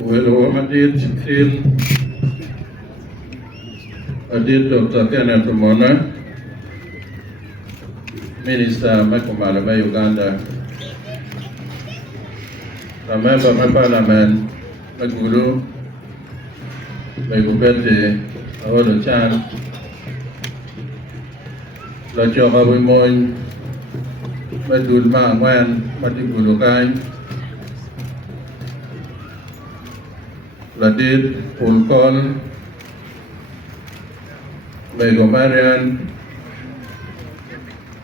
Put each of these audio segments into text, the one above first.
Well, Madrid Film Adil Dr. Kenneth Mona Minister Makumalama Uganda the member of Parliament Magulu Magubete Aodo Chan La Choka Wimoy Madul Mangwan Matibulukai Ladid Pulkol Mego Marian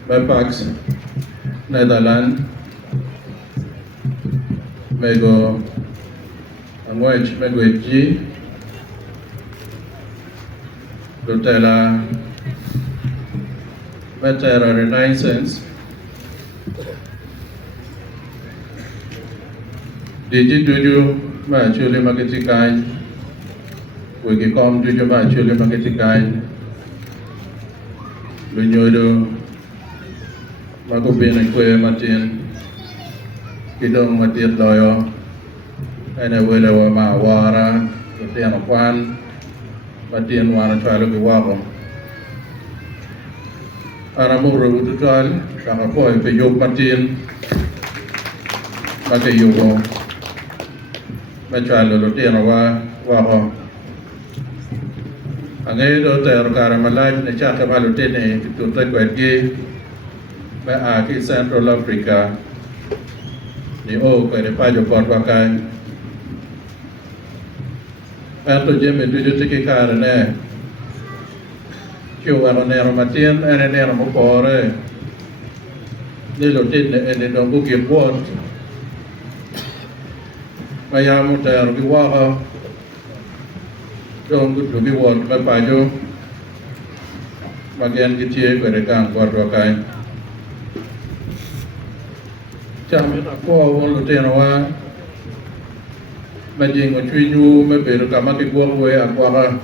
Mepax Netherlands Mego Angwech Megweji Lutela Metera Renaissance Digituju Ma Chule Magetikai Wikikom Juju Ma Chule Magetikai Lunyodo Makubin Kwe Martin Kidong Matir Loyo Ene Wele Ma Wara Tian Kwan Martin Wara Chalo Kiwako Aramuru Ututal Shakapoy Peyuk Martin Makayuko Machalo Tian Wako Angay do tayo karamalay na siya kamalutin tutay kwetgi may aki Central Africa ni o kaya pajo portwakan ato jeme tujo tiki karane kiyo ano nero matien ene nero mupore nilutin ene dongo kipwot mayamu tayo kiwaka Dong good to be what my pajo Magian Gitie Perekan Quadrokai Cham Ko won Lutenawa Majing Chuinu Meberu Kamaki Gway Aquara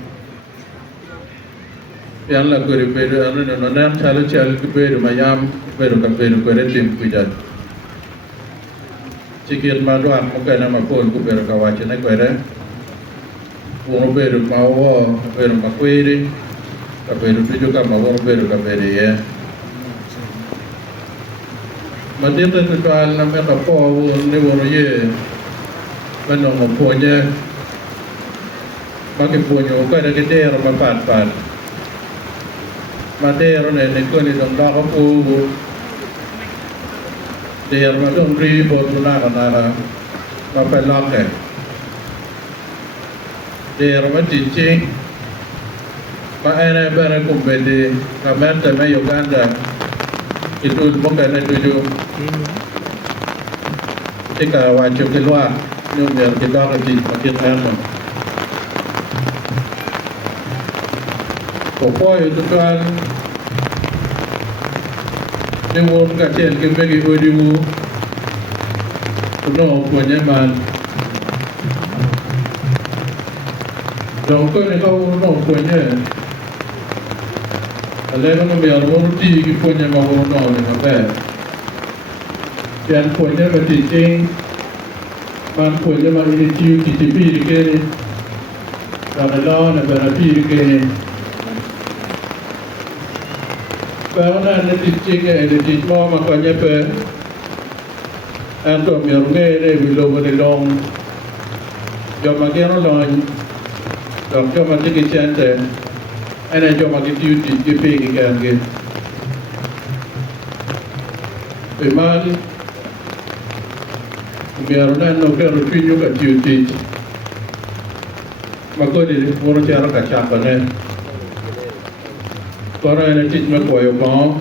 Yanla Guri Peru and Nan Challenge Peru Mayam Peru Caperu Peretim Pijat Chicken Madwan Mokana Mapon Kuperu Kawachi Naquere Uno beru mawo beru makwiri kaberu tuju kama uno beru kaberi ye madita tutual na meka po ni uno ye mano maponye makiponyo kada kitero mapat matero ne koni dong dako po der madong ribo tunaka mapelake There are teaching but I better compete Kamanta may Uganda it will book and to you take a watch of the law you will be doctor market handle for you to try they won't get in give me good you to know when you man Donc ne ka no poñe ale no me aro ti ki poñe ma ho no ne ka be yan poñe ba ti ting man poñe ma ni ti ti pi ke ni da la na ba pi ke ni ba na ne ti ti ke ne ti mo ma ko ne pe an to mi ro ne vi lo ne long yo ma ke no lo Donc, je m'ai dit que c'était un job qui paye qui gagne. Et mal, mais on a nos cœurs de tuyau que tu dis. Ma code est pour le faire à Chapanet. Quand on a un titre, mais quoi, au banc.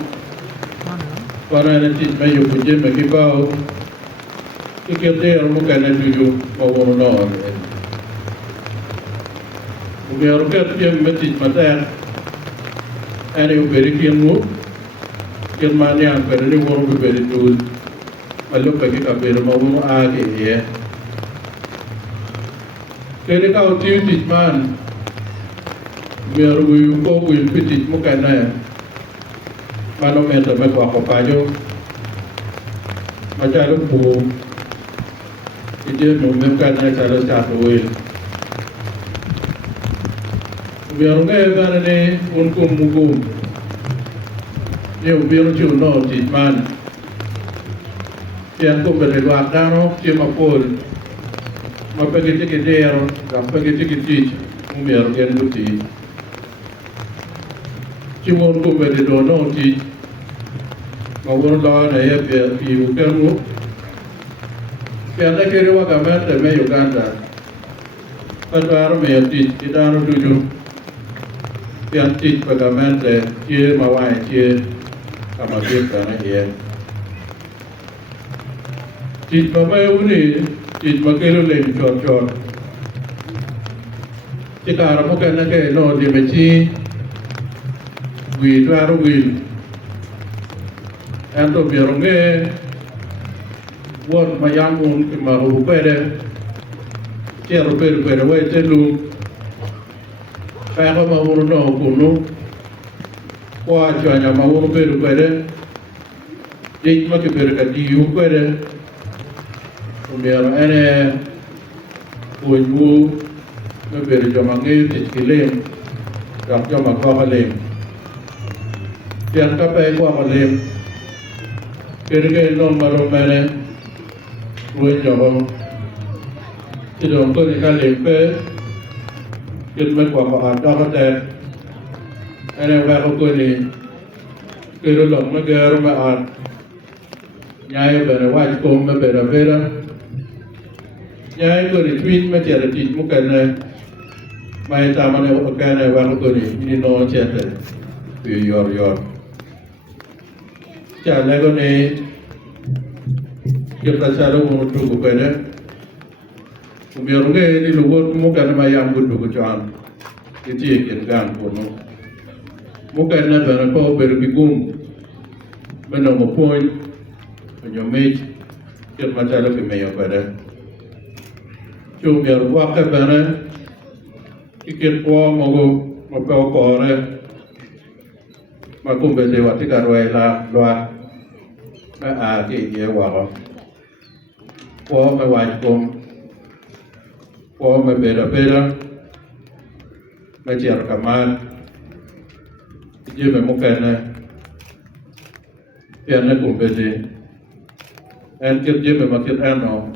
Quand on a un titre, mais au bout de mais qui va. Qui est there, on a un tuyau, au nord. We are getting message matter and you very kimu Germania very work very good I look at a very more age Kere ka uti man we are we go with petit mukana mano meta me kwa pajo Majalo po Ije mumkana cara satu. Biarunge barane unkum mugum. Neu biaru chuno titman. Pian kum berwak dano cimapul. Mapagiti kitero, mapagiti kitich, biaru gen guti. Cimon kum berdono ti. Mawon lawan ya biar piu kamu. Pian da kere wa gamata me Uganda. Padwaro me tit idano tuju. Pian tit pagamante tie mawai tie kamatir kana ye. Tit mawai uni tit makelo lem chor. Kita aramu kana ke no di mechi. Wi dwaro wi. Anto biarunge won mayamun ke maru pere cero pere we telu pa ko mawuru no kunu kwa chanya mawuru pere dik ma ke pere ka diu pere umiara ene uju me pere jama ngi tikilem dak jama ko lem pian ka pe ko lem pere no maro mene Ruang jawab, tidak untuk ikan lempe, kita kuat ada kata, ane waktu ini, kita lom negara mat, nyai berwajib kom berbeda, nyai berituin macam itu mungkin, mai taman yang bukan waktu ini no cerita, yor, cara kau ni kita cara untuk kepada biarunge ni luar mungkin mayam gudu kecuan itu yang kan kono mungkin na berapa berbigum menemu point menyomej kita cara kemeja pada cuma biar waktu benar ikut puang mau kore makum berlewati karwela doa ke dia waro po me wajkom po me bera me cer kaman je me mukana piana kumbede en kit je me makit ano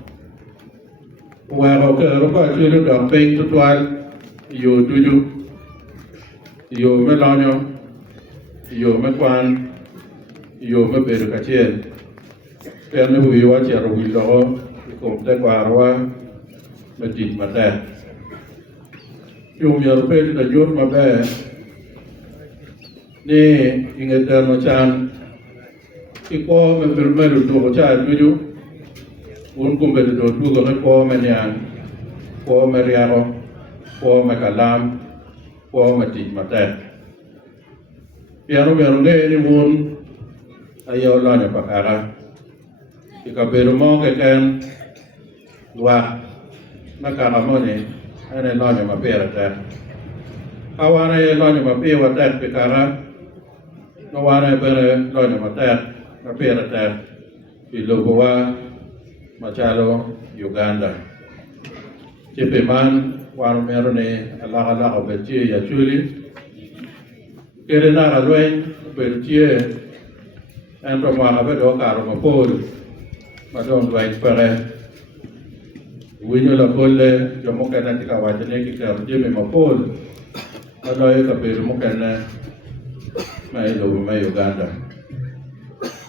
waro ke ro ka chiru dong peng tutwal yo tuju yo me lanyo yo me kwan yo me bera ka chen piana wi wa cer wi lo kom te kwarwa majid mata yung yarpe na jur mabe ni ingeter macam iko membermeru do cha tuju un kumbe do tu go ko menyan ko meriaro ko makalam ko majid mata piano ne mun ayo la ne pakara ikabero mo ke kan Wah, nakala mo ni, ano yung mapira tayo. Kawana yung mapira tayo, pikara. Kawana yung mapira tayo. Ilubuwa, Machalo, Uganda. Chipiman, wano meron ni alaka-laka betye ya chuli. Kere na kalway, betye, ento mga kabedo karo mapul. Madong duway pare. Winyo la kole jomo kana tika wajane ki ka jeme mapol aloy ka pero mo kana mai lo mai Uganda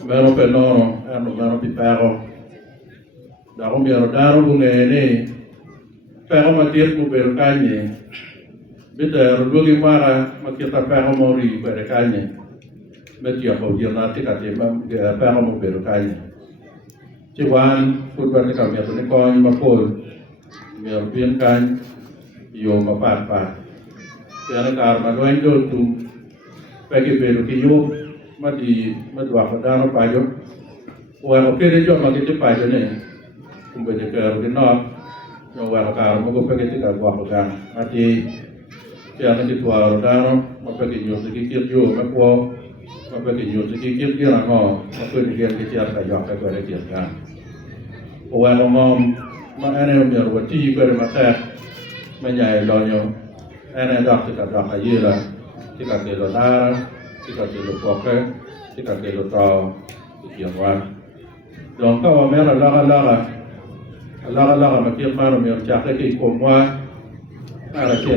mero penono mero piparo da ko mero daro ngene pero matir ko pero kanye bita rugi mara makita pero mori pero kanye metia ko dirna tika tema pero mo pero kanye Ciwan football ni kami atau ni koin mapol European kan yo mapat Tiada karma doang itu tu pergi peru kiyo mati madwa padano pajo wa okere jo magiti pajo ne kumbe de karo dinot yo wa karma go pergi tika wa pagan mati tiada ditwa dano mapegi yo sikit yo makwo mapegi yo sikit yo ngo mapegi yo sikit ka yo ka ko de kan wa mom ma ane mi arwati ko ma ta ma nya lo nyo ane dak ta dak ayela tika ke lo dara tika ke lo poke tika ke lo ta ki wa donc ka wa me la ma ki ma no mi cha ke ki ko wa ala che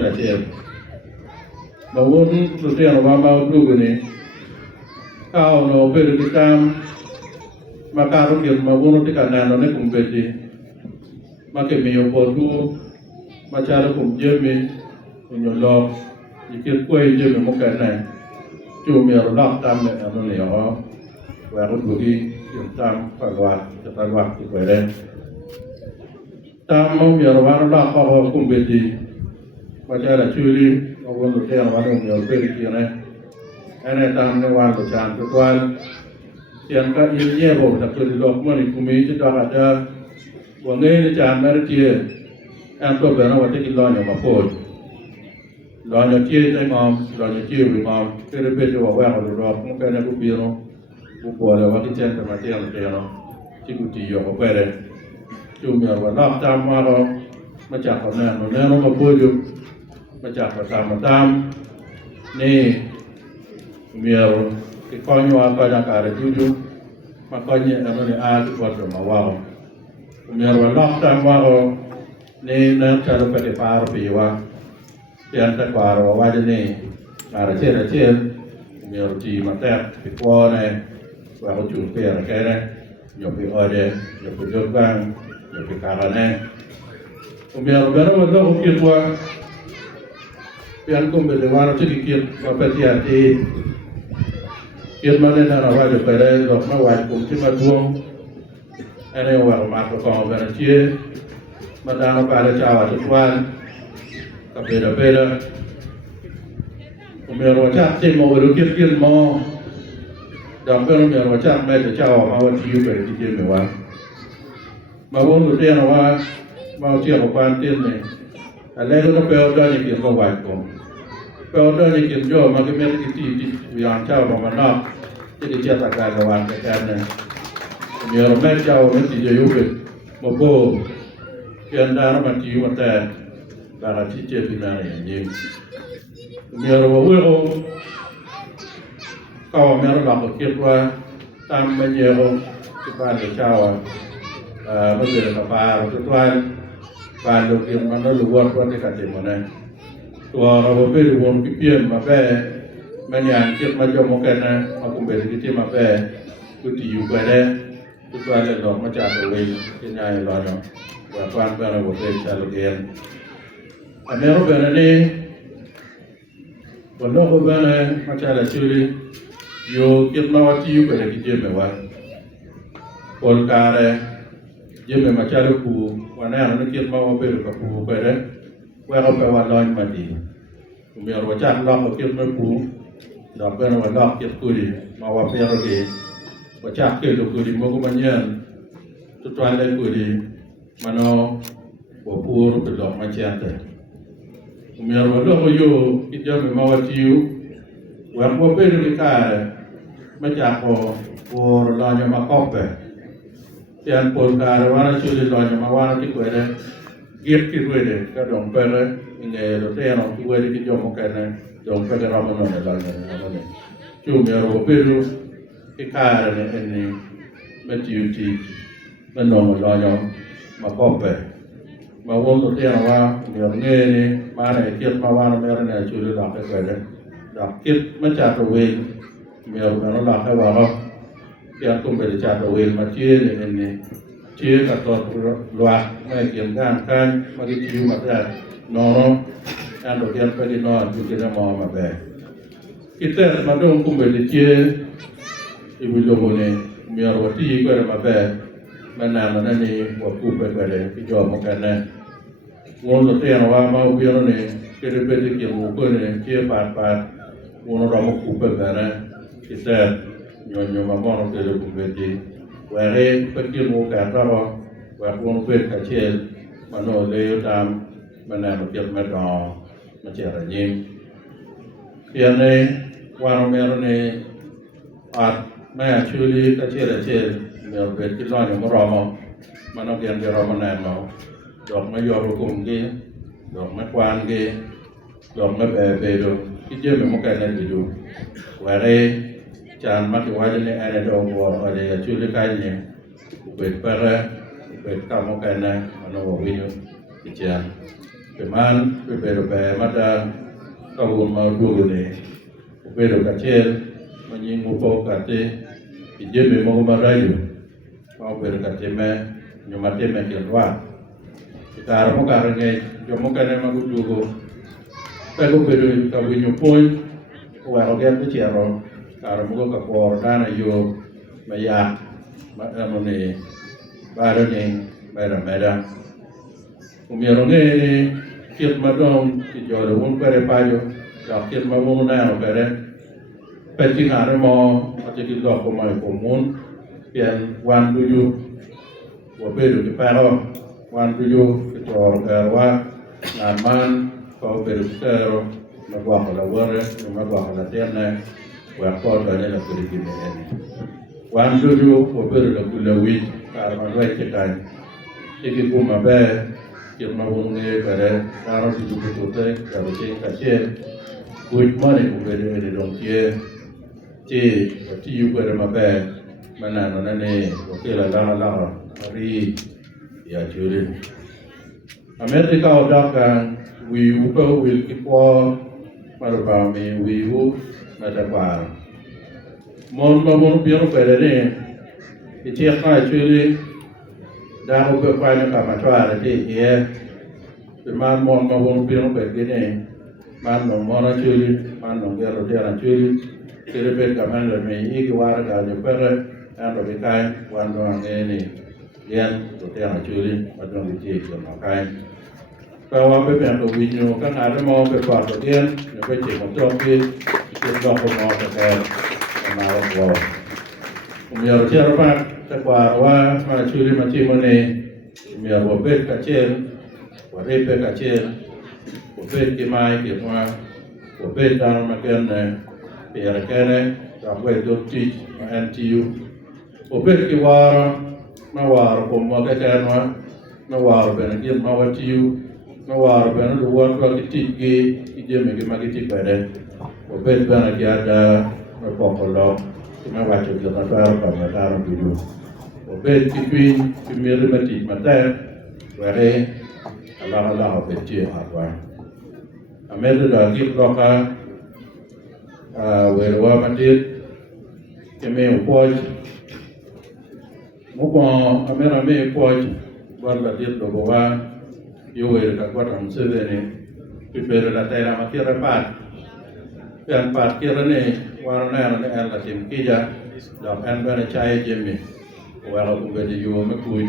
ma won lu te no ma du ni ka no pe ri tam ma ka ro ki ma won ti ka na no ne kum pe ti ma ke mi yo po tu ma cha ro kum je mi nyo lo ni ke ko je mi mo ka na chu mi ro la tam ne no le yo wa ro du di yo tam pa wa ta pa wa ki ko re tam mo mi ro wa la ko kum pe ti ma cha la chu li ma won lu te no wa no mi yo pe ri ki na ane tam ne wa lo chan tu kwa sian ka il ye bo ta ku lo mo ni ku mi ti da ka da wa nge ni chan ma ri ti an to be na wa ti ki lo nya ma po lo nya ti dai ngom lo nya ti wi ngom ke re pe jo wa wa lo ro mo pe na ku bi no ku po le wa ti chen ta ma ti an te no ti ku ti yo ko pe re chu mi wa na tam ma ro ma cha ko na no na no ma po ju ma cha ko tam ma tam ni mier ke konyo apa da kare tuju makanya amane a tu wato mawao mier wa lok tam wa ne na charo pe par pi wa pian ta kwaro wa de ne ara che mier ti mata pe ko ne wa ko chu pe ra ke ne yo pe ore yo pe jogang yo pe karane mier wa ro wa ko ki wa pian ko be de wa ro ti ki wa pe ti ati kiet ma ne na wa de pere do ma wa ko ti ma duong ene wa ma ko ko ba tie ma da no pa le cha wa tu wan ka pe da ko me ro cha ti mo ro kiet mo da pe no me ro cha me de cha wa ma wa ti yu pe ti me wa ma won lu te na wa ma ti ko pan tin ne ale ko pe o da ni ki ko wa ko pe o da ni ki jo ma ke me ti wi an cha ba ma na ti ti ta ka ga wan ka ne mi ro me cha o me ti je yu pe mo bo yan da na ma ti yu ta ba ga ti je pi na ne ni mi ro wo ro ka o me ro ba ko ki wa tam me ye ro ti ba de cha wa ma be na ba ro tu wan ba lo ki ma no lu wa ko ti ka ti mo neตัวเราไปดูวงพิเพียนมาแพ้แม่ยานเก็บมาจมกันนะมาคุมเบสิที่มาแพ้กุฏิอยู่ไปได้ทุกวันเลยหลอกมาจากตัวเองที่นายรอเนาะว่าความเป็นระบบเป็นชาลูเกียนอันนี้เราเป็นอันนี้วันนั้นเราเป็นมาจากละชื่ออยู่เก็บมาว่าที่อยู่ไปได้กี่เดือนไม่ว่าคนการเลยยังไม่มาจากลูกปูวันนั้นเราเก็บมาว่าเป็นกับปูไปได้ว่าเราไปวันลอยมาดีมีเราจัดรอบเราเก็บไม่ปูดอกเป็นวันรอบเก็บกุยมาว่าเพื่อเราดีว่าจัดเก็บตัวกุยมันก็มันเยอะทุกวันเลยกุยมันเอาหัวปูเราไปดอกมาเชียร์แต่มีเราเลือกมาอยู่คิดจะไม่มาว่าชิวว่าพวกเป็นเรื่องการมาจากพอเราจะมาครอบไปเชียร์ปนการว่าเราช่วยเราจะมาว่าเราที่กุยเลยเก็บที่ด้วยเลยก็ดองไปเลยเนี่ยเราเตะเราที่ด้วยที่จมกันนะดองไปก็เราไม่นอนเลยเราเนี่ยจู่มีเราไปดูที่ข้าเนี่ยอันนี้ไม่จิวจีไม่นอนเราจะมาครอบไปมาวนตัวเตะเราว่าเดี๋ยวเงี้ยนี่มาไหนเก็บมาว่าเราไม่ได้เนี่ยช่วยเราไปก่อนเลยดอกเก็บมาจากตัวเองมีเราเราหลักให้ว่าเราเตรียมตุ้มไปจากตัวเองมาเชื่อเนี่ยอันนี้เชื่อกับตัวรัวไม่เกี่ยงกันกันมาที่ชิวมาได้นอนการโดดเรียนไปที่นอนอยู่ที่นมอมาแบบคิดแต่มาดูคุ้มไปที่เชื่อที่วิโรเนี่ยมีอะไรที่ก็ได้มาแบบมันนานมันนี่ว่าคุ้มไปเลยที่จอมากันนะวนตัวเตี้ยว่ามาอุปยนเนี่ยคิดไปที่เกี่ยวกับเนี่ยเชื่อปาดวนเรามาคุ้มไปกันนะคิดแต่ยนมามองเราจะคุ้มไปที่ว่าเรื่องเป็นเกี่ยวกับเราว่าคนเป็นกระเชียนมันโน้เลี้ยตามมันน่ามาเก็บมาดอมาเจริญยิ่งเพียงในวันเมื่อเนี่ยอาจแม่ช่วยกระเชียนเมื่อเป็นที่ร้อนอย่างเรา mana kian jara mana mau dok ma yor hukum ge dok ma kwan ge dok ma be do kije me mo ka na ju ware chan ma ki wa ne ana do wo ale ya chu le ka ni be para be ka mo ka na ano wo wi kije be man be be mata ka wo ma du ne be do ka chen ma ni mo po ka te kije me mo ma ra yu mau be ka te me nyumate me ki wa kita mo ka nge yo mo ka ne ma gu du go pe go be do ka wi nyu poi wa ro ge ti ro ka ro mo ka ko da na yo ma ya ma mo ne ba ro ne ba ra ma da o mi ro ne ki ma don ki jo ro un pere pa yo ka ki ma mo na ro pere pe ti na ro mo a ti ki do ko ma ko mun pian wan du yu wa be do ki pa ro wan du yu ki to ka wa na man ko be do ka ro ma gwa ko la wa re ma gwa ko la te na wa ko ta ne la ku ri ki ne wan du yu wa be do ku la wi ka ma wa ti ka ti ki ku ma be ki ma wo ne ka re ka ro ti ku to te ka ro ti ka che ku ma ne ku be de dong tie ti ti yu ko ma be mana no ne ko ke la ri ya chule America odaka wi uko wil kipo marba me wi u matapa mon ma mon biero pelere e ti fa chule da ko pe pa na ka ma twa te ye pe man mon ma mon biero pelere man no mona chule man no biero te na chule ke pe ka man le me i ki wa ka je pere ando bi kai wan do ngeni yen to te na chuli ma do bi ti ko ma kai ka wa be be to wi nyu ka na re mo be pa to yen ne be ti mo to ki ti do ko mo ta ka ma wa ko mi ro ti ro pa ta kwa wa ma chuli ma ti mo ne mi ro be ka chen wa re be ka chen ko be ki mai ki ma ko be da ma ken ne pe ra ka ne ta we do ti ma NTU Opet ki wara na wara ko mo ka kanwa na wara ben ki ma watiu na wara ben do wan ko ki tiki ki jeme ki ma ki ti pere opet ben ki ada na ko ko lo ki ma watiu ki na ta ko ma ta ro bidu opet ki pin ki mi re mati ma ta ware ala opet ti akwa amel da ki ko ka we ro ma ti ki me ko Muko amera me poj barla dit do wa yo e ka kwa tam se ne pi per la tera ma tira pat pian pat kira ne wa na ne la tim kija da an bana chai jemi wa la ku be yo me ku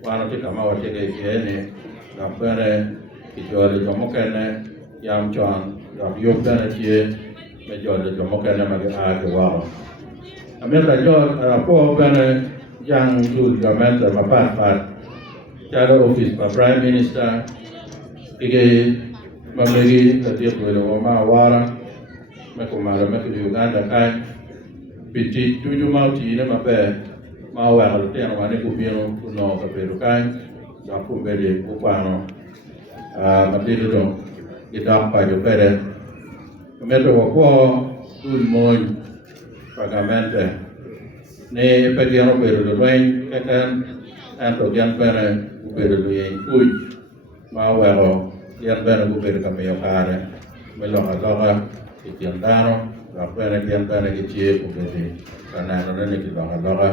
wa na ti ka ma wa te ke ne da bana ki jo le jo mo ne yam chon da yo bana ti me jo le jo mo ne ma ga a ke wa amera jo po bana yang dul government ma pat charo office pa prime minister ige mamlegi tatia ko ma wara ma ko ma ma ko Uganda kai piti tuju ma ti na ma pe ma wa ro te na ne ko bieno ko no ka pe ro kai da ko be le ko pa no ma ti do ki da pa jo pere me to ko dul moy pagamente ne pediano per lo rain kan anto gian per per lo yen kui ma wero gian per ku per ka me yokare me lo adora ki tiandaro la per gian per ki tie ku be kana no ne ki lo adora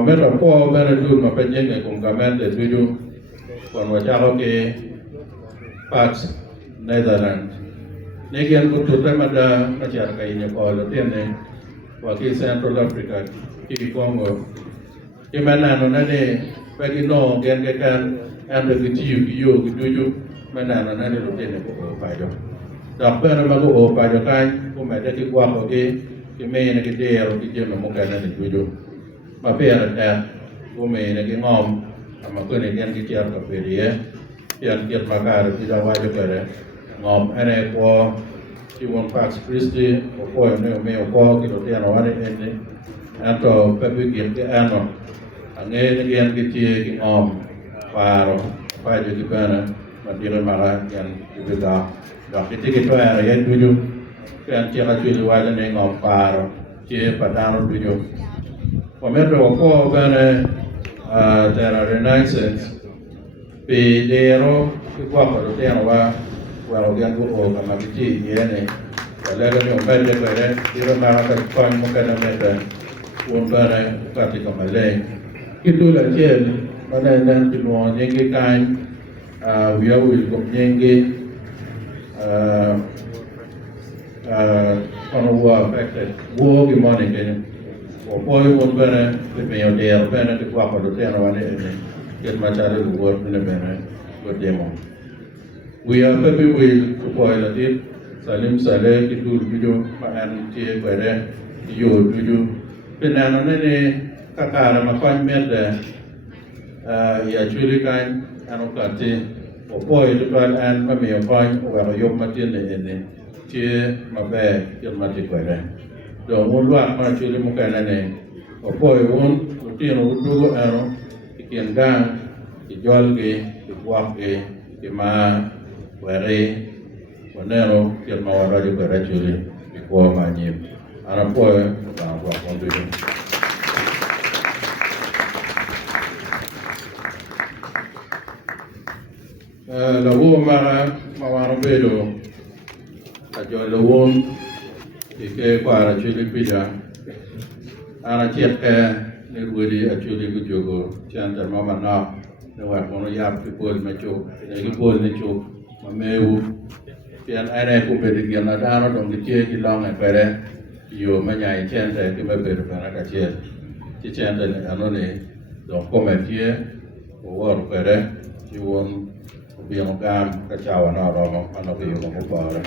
me lo po per tu ma penye ke con gamende tuju con wa charo ke Pax Netherlands ne gian ku tu temada ma char kai ne ko lo tiene Waki Central Africa, ki Congo. Ki mana no nane pagi no gen ke kan ando ki tiu ki yo ki tuju mana no nane lo tene ko pa jo. Dak pera ma ko pa jo kai ko me de ki kwa ko ki me ne ki de ro ki je mo ka na tuju. Ma pera ta ko me ne ki ngom ama ko ne gen ki tia ka pe rie. Pian kiet ma ka ro ki da wa jo pere. Ngom ene ko ki won Pax Christi ko ne me ko ki do te no ane ene anto pepe ki ke ano Pangailan kiti king paro pai di bana mandira mara yan ibeda dak kiti kito ara yan tuju kan tiara tuju wala ne paro tie padano tuju Pomero ko bana there renaissance pe dero kwa ko teno wa yan ko kama kiti yene Kalaga ni umbende kwere diro mara ka kwa mukana meta umbara kati kamale kitu la chen mana nan tino nyenge kan wiya wil ko nyenge kono wa affected wo gi money ken o poi umbara te me o der bene te kwa ko te na wane ne ket ma tare du wor ne bene ko demo we are happy with ko la dit Salim Saleh kitu video maan tie kwere yo video penana ne kakara makon mede ya chuli kan anokate opoi tuan an mami opoi wa yo matin ne tie mabe yo mati kwere do mulwa ma chuli mukana ne opoi won tino du ano ikiengang ijolge ikwake ima kwere Wanero kiel mawara di berajuli bikuwa manyim. Anapoe kwa konduyo. Lawo mara mawara bedo ajo lawon ike kwa rajuli pija. Ana chieke ni ruwedi ajuli kujogo chanta mama na newa kono yap kipol mecho. Kipol mecho mamewu Pian ane ku berikian nadano dong kecil kilang pere yo menyai cente ki beber para kecil ci cente ne anone dong kometie wor pere ci won biang gam ka chawa na romo ano ki yo ko pare